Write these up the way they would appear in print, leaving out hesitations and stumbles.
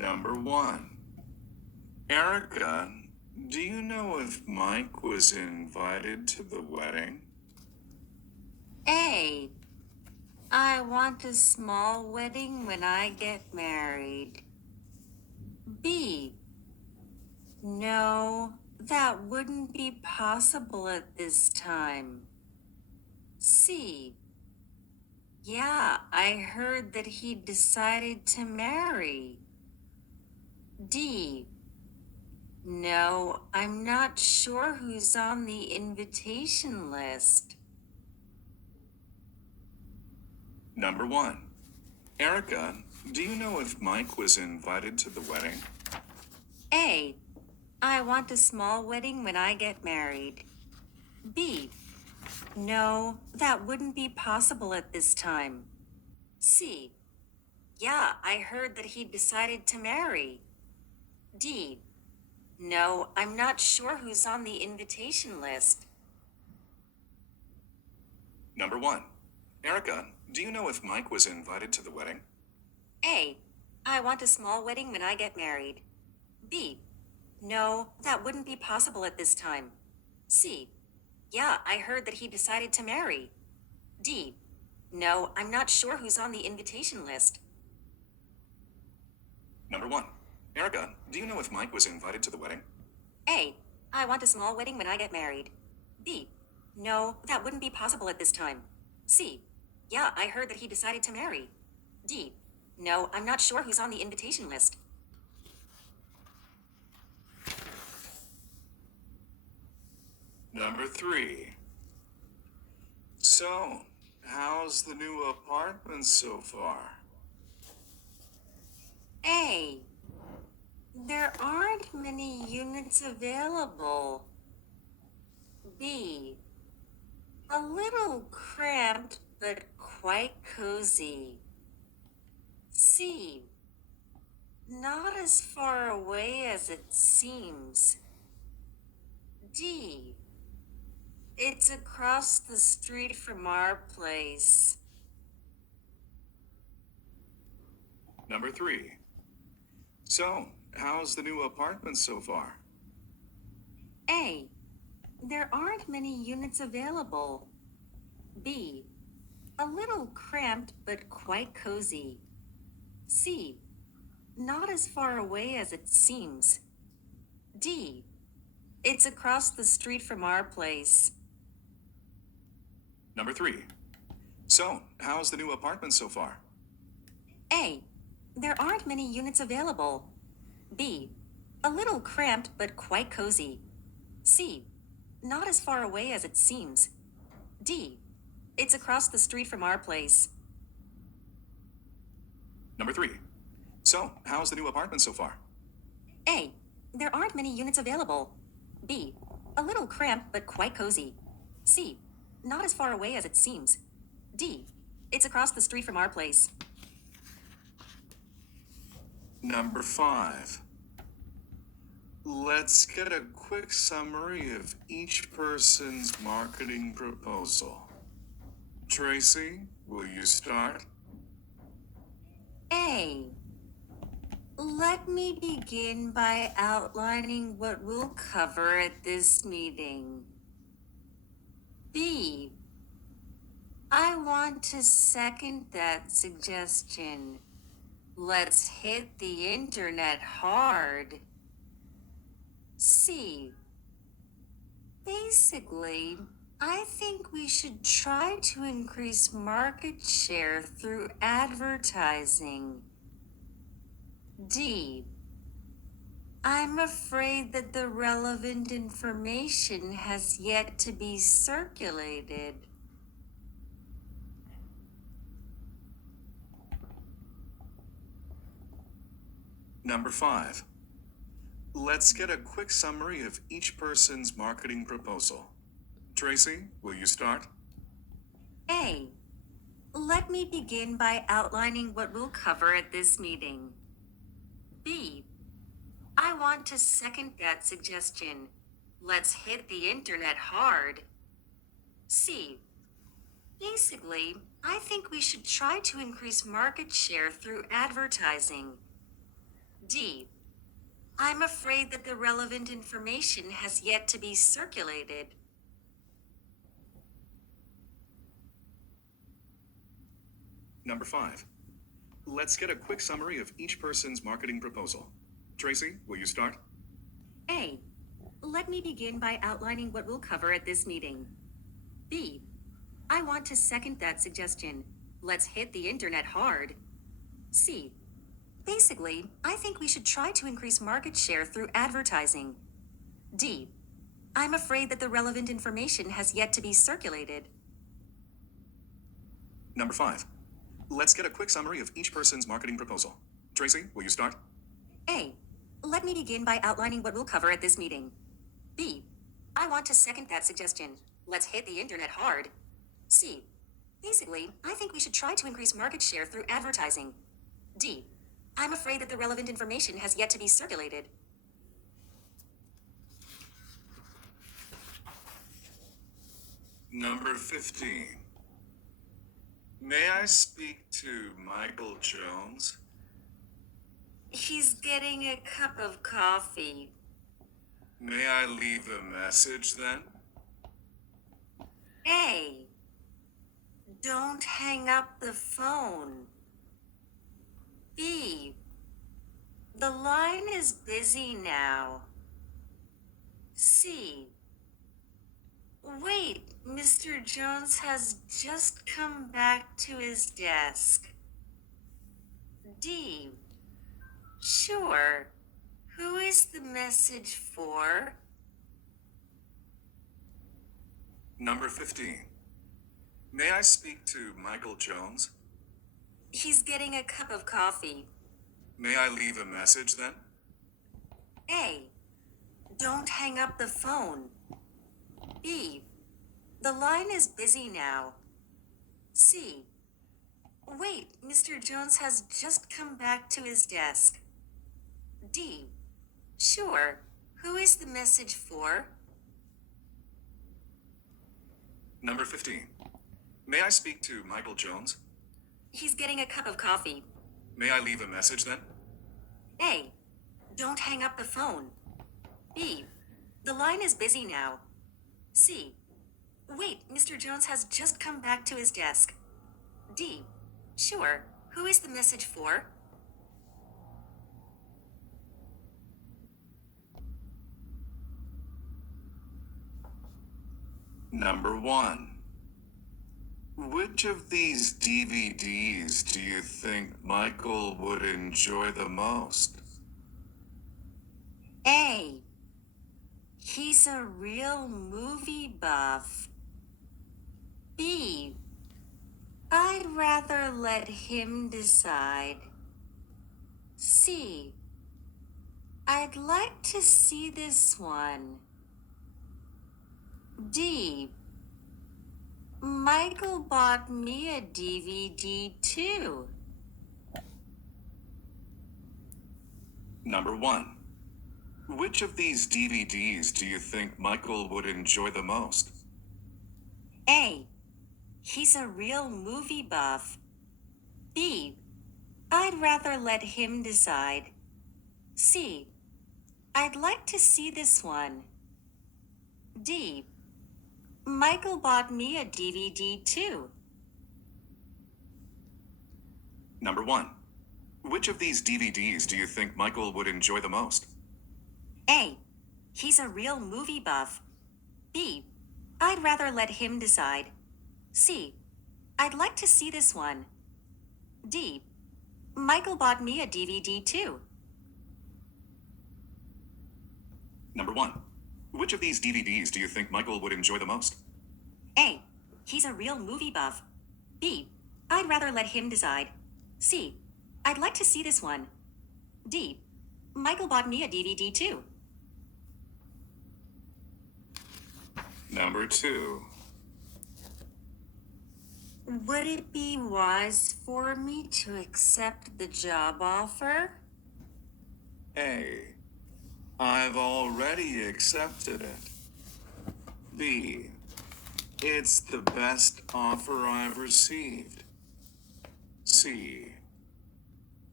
Number 1. Erica, do you know if Mike was invited to the wedding? A. I want a small wedding when I get married. B. No, that wouldn't be possible at this time. C. Yeah, I heard that he decided to marry. D. No, I'm not sure who's on the invitation list. Number 1. Erica, do you know if Mike was invited to the wedding? A. I want a small wedding when I get married. B. No, that wouldn't be possible at this time. C. Yeah, I heard that he decided to marry. D. No, I'm not sure who's on the invitation list. Number 1. Erica, do you know if Mike was invited to the wedding? A. I want a small wedding when I get married. B. No, that wouldn't be possible at this time. C. Yeah, I heard that he decided to marry. D. No, I'm not sure who's on the invitation list. Number 1. Erica, do you know if Mike was invited to the wedding? A. I want a small wedding when I get married. B. No, that wouldn't be possible at this time. C. Yeah, I heard that he decided to marry. D. No, I'm not sure who's on the invitation list. Number 3. So, how's the new apartment so far? A. There aren't many units available. B. A little cramped, but quite cozy. C. Not as far away as it seems. D. It's across the street from our place. Number 3. So, how's the new apartment so far? A. There aren't many units available. B. A little cramped but quite cozy. C. Not as far away as it seems. D. It's across the street from our place. Number 3. So, how's the new apartment so far? A. There aren't many units available. B. A little cramped but quite cozy. C. Not as far away as it seems. D. It's across the street from our place. Number 3. So, how's the new apartment so far? A. There aren't many units available. B. A little cramped but quite cozy. C. Not as far away as it seems. D. It's across the street from our place. Number 5. Let's get a quick summary of each person's marketing proposal. Tracy, will you start? A. Let me begin by outlining what we'll cover at this meeting. B. I want to second that suggestion. Let's hit the internet hard. C. Basically, I think we should try to increase market share through advertising. D. I'm afraid that the relevant information has yet to be circulated. Number 5. Let's get a quick summary of each person's marketing proposal. Tracy, will you start? A. Let me begin by outlining what we'll cover at this meeting. B. I want to second that suggestion. Let's hit the internet hard. C. Basically, I think we should try to increase market share through advertising. D. I'm afraid that the relevant information has yet to be circulated. Number 5. Let's get a quick summary of each person's marketing proposal. Tracy, will you start? A. Let me begin by outlining what we'll cover at this meeting. B. I want to second that suggestion. Let's hit the internet hard. C. Basically, I think we should try to increase market share through advertising. D. I'm afraid that the relevant information has yet to be circulated. Number 5. Let's get a quick summary of each person's marketing proposal. Tracy, will you start? A. Let me begin by outlining what we'll cover at this meeting. B. I want to second that suggestion. Let's hit the internet hard. C. Basically, I think we should try to increase market share through advertising. D. I'm afraid that the relevant information has yet to be circulated. Number 15. May I speak to Michael Jones? He's getting a cup of coffee. May I leave a message then? A. Don't hang up the phone. B. The line is busy now. C. Wait, Mr. Jones has just come back to his desk. D. Sure. Who is the message for? Number 15. May I speak to Michael Jones? He's getting a cup of coffee. May I leave a message then? A. Don't hang up the phone. B. The line is busy now. C. Wait, Mr. Jones has just come back to his desk. D. Sure. Who is the message for? Number 15. May I speak to Michael Jones? He's getting a cup of coffee. May I leave a message then? A. Don't hang up the phone. B. The line is busy now. C. Wait, Mr. Jones has just come back to his desk. D. Sure. Who is the message for? Number 1. Which of these DVDs do you think Michael would enjoy the most? A. He's a real movie buff. B. I'd rather let him decide. C. I'd like to see this one. D. Michael bought me a DVD too. Number 1. Which of these DVDs do you think Michael would enjoy the most? A. He's a real movie buff. B. I'd rather let him decide. C. I'd like to see this one. D. Michael bought me a DVD too. Number 1. Which of these DVDs do you think Michael would enjoy the most? A. He's a real movie buff. B. I'd rather let him decide. C. I'd like to see this one. D. Michael bought me a DVD too. Number 1. Which of these DVDs do you think Michael would enjoy the most? A. He's a real movie buff. B. I'd rather let him decide. C. I'd like to see this one. D. Michael bought me a DVD too. Number 2. Would it be wise for me to accept the job offer? A. I've already accepted it. B. It's the best offer I've received. C.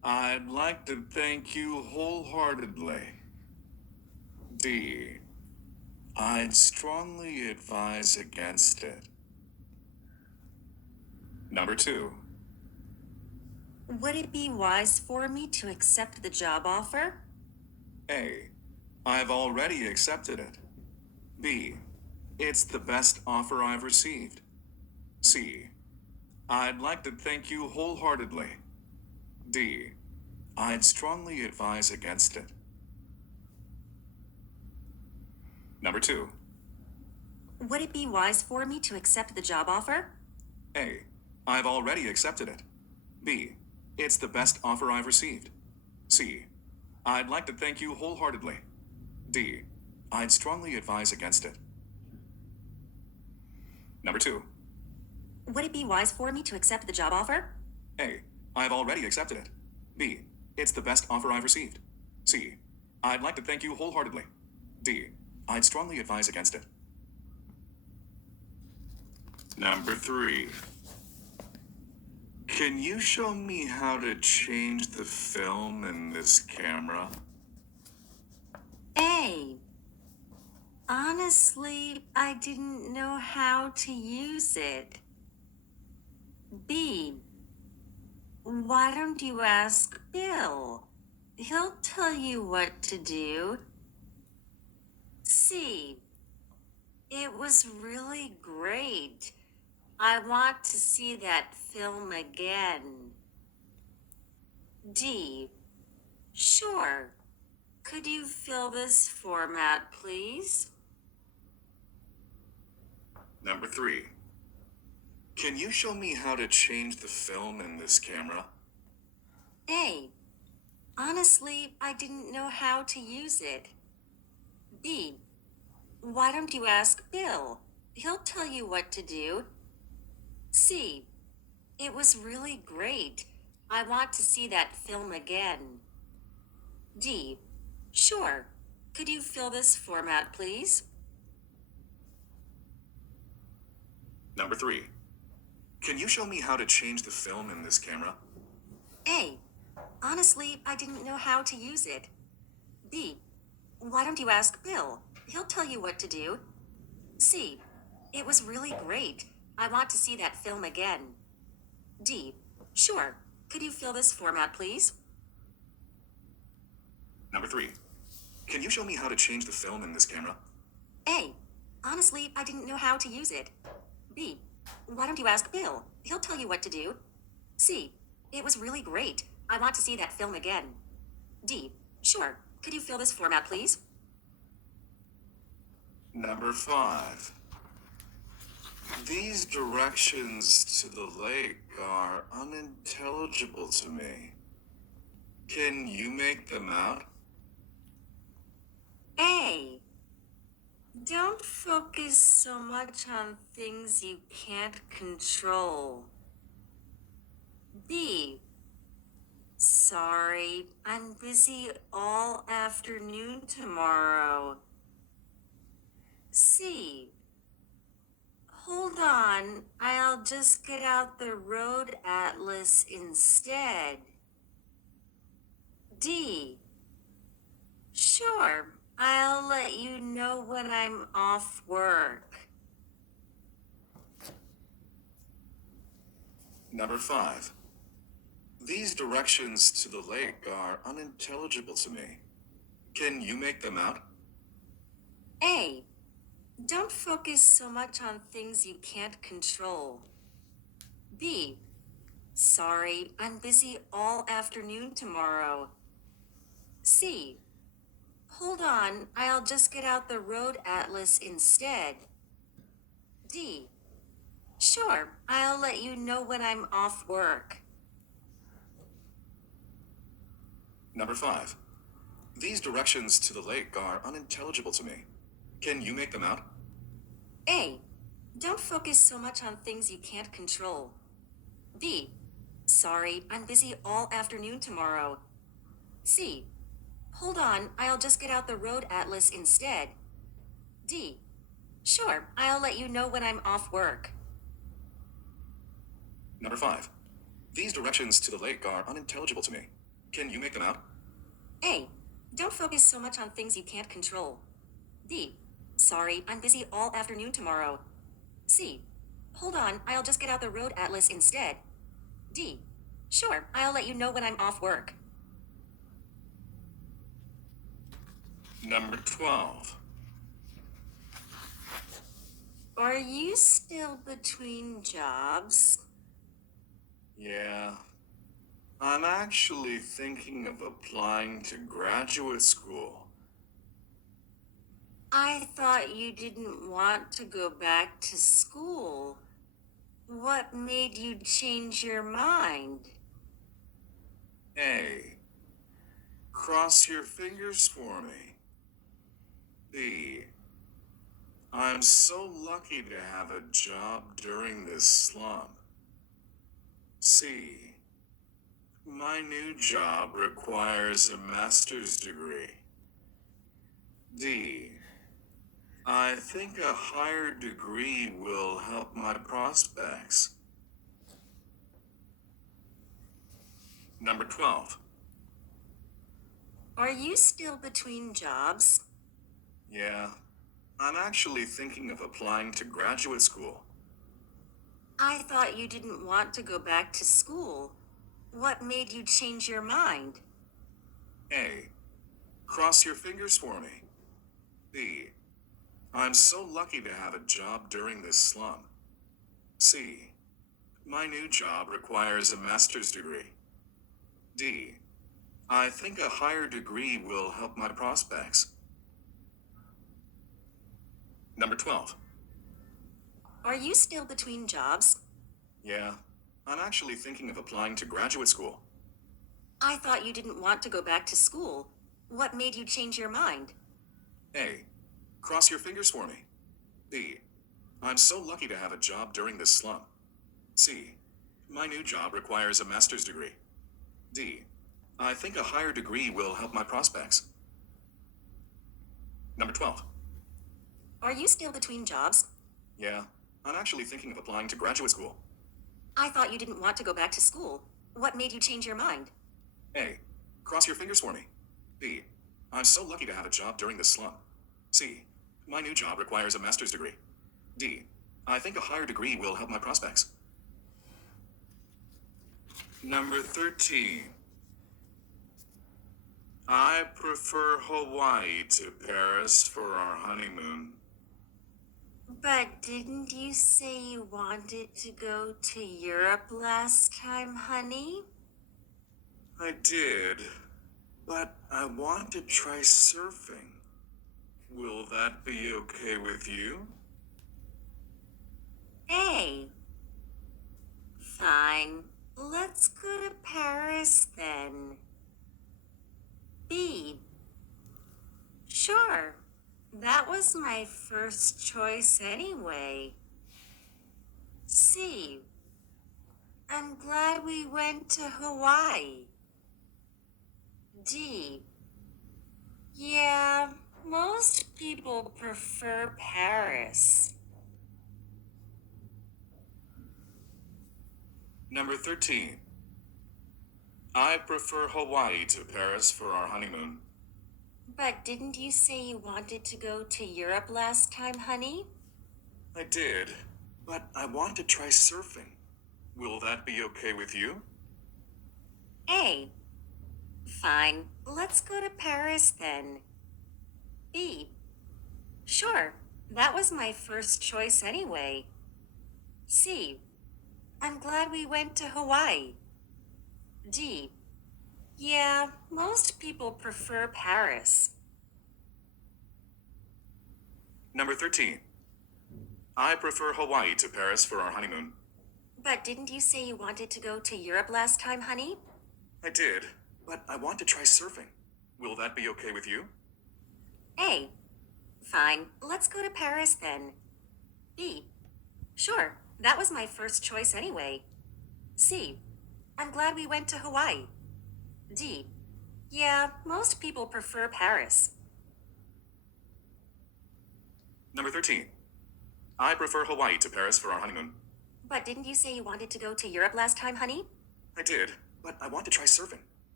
I'd like to thank you wholeheartedly. D. I'd strongly advise against it. Number 2. Would it be wise for me to accept the job offer? A. I've already accepted it. B. It's the best offer I've received. C. I'd like to thank you wholeheartedly. D. I'd strongly advise against it. Number 2. Would it be wise for me to accept the job offer? A. I've already accepted it. B. It's the best offer I've received. C. I'd like to thank you wholeheartedly. D. I'd strongly advise against it. Number 2. Would it be wise for me to accept the job offer? A. I've already accepted it. B. It's the best offer I've received. C. I'd like to thank you wholeheartedly. D. I'd strongly advise against it. Number 3. Can you show me how to change the film in this camera? A. Honestly, I didn't know how to use it. B. Why don't you ask Bill? He'll tell you what to do. C. It was really great. I want to see that film again. D. Sure. Could you fill this format, please? Number 3. Can you show me how to change the film in this camera? A. Honestly, I didn't know how to use it. B. Why don't you ask Bill? He'll tell you what to do. C. It was really great. I want to see that film again. D. Sure. Could you fill this format, please? Number 3. Can you show me how to change the film in this camera? A. Honestly, I didn't know how to use it. B. Why don't you ask Bill? He'll tell you what to do. C. It was really great. I want to see that film again. D. Sure. Could you fill this format, please? Number 3. Can you show me how to change the film in this camera? A. Honestly, I didn't know how to use it. B. Why don't you ask Bill? He'll tell you what to do. C. It was really great. I want to see that film again. D. Sure. Could you fill this format, please? Number 5. These directions to the lake are unintelligible to me. Can you make them out? A. Don't focus so much on things you can't control. B. Sorry, I'm busy all afternoon tomorrow. C. Hold on, I'll just get out the road atlas instead. D. Sure, I'll let you know when I'm off work. Number 5. These directions to the lake are unintelligible to me. Can you make them out? A. Don't focus so much on things you can't control. B. Sorry, I'm busy all afternoon tomorrow. C. Hold on, I'll just get out the road atlas instead. D. Sure, I'll let you know when I'm off work. Number 5. These directions to the lake are unintelligible to me. Can you make them out? A. Don't focus so much on things you can't control. B. Sorry, I'm busy all afternoon tomorrow. C. Hold on, I'll just get out the road atlas instead. D. Sure, I'll let you know when I'm off work. Number 5. These directions to the lake are unintelligible to me. Can you make them out? A. Don't focus so much on things you can't control. B. Sorry, I'm busy all afternoon tomorrow. C. Hold on, I'll just get out the road atlas instead. D. Sure, I'll let you know when I'm off work. Number 12. Are you still between jobs? Yeah. I'm actually thinking of applying to graduate school. I thought you didn't want to go back to school. What made you change your mind? A. Cross your fingers for me. B. I'm so lucky to have a job during this slump. C. My new job requires a master's degree. D. I think a higher degree will help my prospects. Number 12. Are you still between jobs? Yeah, I'm actually thinking of applying to graduate school. I thought you didn't want to go back to school. What made you change your mind? A. Cross your fingers for me. B. I'm so lucky to have a job during this slump. C. My new job requires a master's degree. D. I think a higher degree will help my prospects. Number 12. Are you still between jobs? Yeah, I'm actually thinking of applying to graduate school. I thought you didn't want to go back to school. What made you change your mind? A. Cross your fingers for me. B. I'm so lucky to have a job during this slump. C. My new job requires a master's degree. D. I think a higher degree will help my prospects. Number 12. Are you still between jobs? Yeah, I'm actually thinking of applying to graduate school. I thought you didn't want to go back to school. What made you change your mind? A. Cross your fingers for me. B. I'm so lucky to have a job during this slump. C. My new job requires a master's degree. D. I think a higher degree will help my prospects. Number 13. I prefer Hawaii to Paris for our honeymoon. But didn't you say you wanted to go to Europe last time, honey? I did, but I want to try surfing. Will that be okay with you? A. Fine. Let's go to Paris then. B. Sure. That was my first choice anyway. C. I'm glad we went to Hawaii. D. Yeah, most people prefer Paris. Number 13. I prefer Hawaii to Paris for our honeymoon. But didn't you say you wanted to go to Europe last time, honey? I did, but I want to try surfing. Will that be okay with you? A. Fine. Let's go to Paris then. B. Sure. That was my first choice anyway. C. I'm glad we went to Hawaii. D. Yeah, most people prefer Paris. Number 13. I prefer Hawaii to Paris for our honeymoon. But didn't you say you wanted to go to Europe last time, honey? I did, but I want to try surfing. Will that be okay with you? A. Fine. Let's go to Paris then. B. Sure. That was my first choice anyway. C. I'm glad we went to Hawaii. D. Yeah, most people prefer Paris. Number 13. I prefer Hawaii to Paris for our honeymoon. But didn't you say you wanted to go to Europe last time, honey? I did, but I want to try surfing.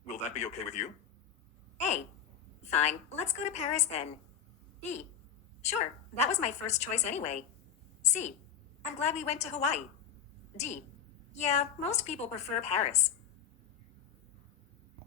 Will that be okay with you? A. Fine, let's go to Paris then. B. Sure, that was my first choice anyway. C. I'm glad we went to Hawaii. D. Yeah, most people prefer Paris.